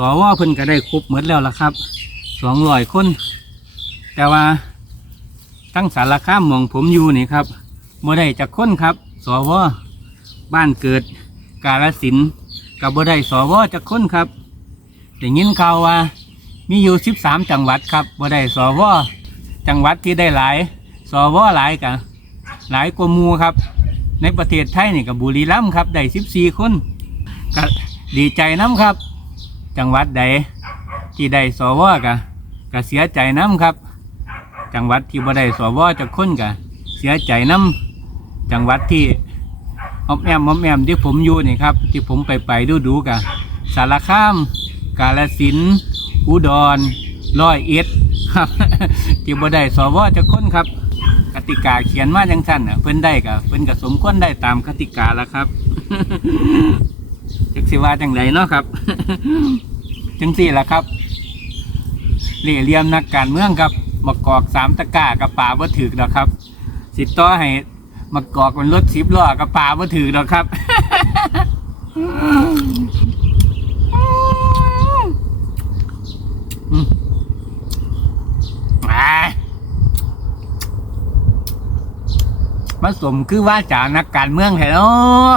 สวเพิ่นก็ได้ครบหมดแล้วล่ะครับสองร้อยคน แต่ว่าตั้งสารคามหมองผมอยู่นี่ครับบ่ได้จักคนครับ สวบ้านเกิดกาลสินกับบ่ได้สวจักคนครับได้ยินข่าวว่า มีอยู่สิบสามจังหวัดครับบ่ได้สวจังหวัดที่ได้หลาย สวหลายกะหลายกว่ามูครับ ในประเทศไทยนี่กับบุรีรัมย์ครับได้สิบสี่คนก็ดีใจน้ำครับ จังหวัดใดที่ได้สวกะก็เสียใจน้ำครับ จังหวัดที่บ่ได้สวจะค้นกะเสียใจน้ำจังหวัดที่ออมแอมออมแอมที่ผมอยู่นี่ครับ ที่ผมไปไปดูดูๆกะสารคาม กาลสินอุดรร้อยเอ็ดครับที่บ่ได้สวจะค้นครับ กติกาเขียนมาจังสั้นน่ะเพิ่นได้ก็เพิ่นก็สมควรได้ตามกติกาแล้วครับจักสิว่าจังไดเนาะครับ จังสี่ละครับเหลี่ยเหลี่ยมนักการเมืองครับมากอกสามตะกร้ากับป่าบ่ถือดอกครับ สิต่อให้มากอกมันรถสิบล้อกับป่าบ่ถือดอกครับมาสมคือว่าจานักการเมืองแท้เนาะ